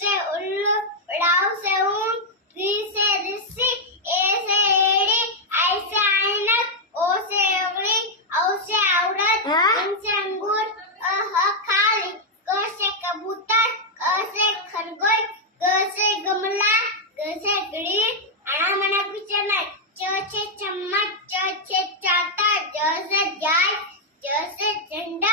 से उल्लू, ड़ाव से ऊन, री से ऋषि, ए से एड़ी, आई से ऐनक, ओ से ओगली, औ से औरत, अं से अंगूर, ह खाली, क से कबूतर, क से खरगोश, ग से गमला, ग से घड़ी, आना मना पिक्चर में च से चम्मच, च से चाटा, ज से जाय, ज से झंडा,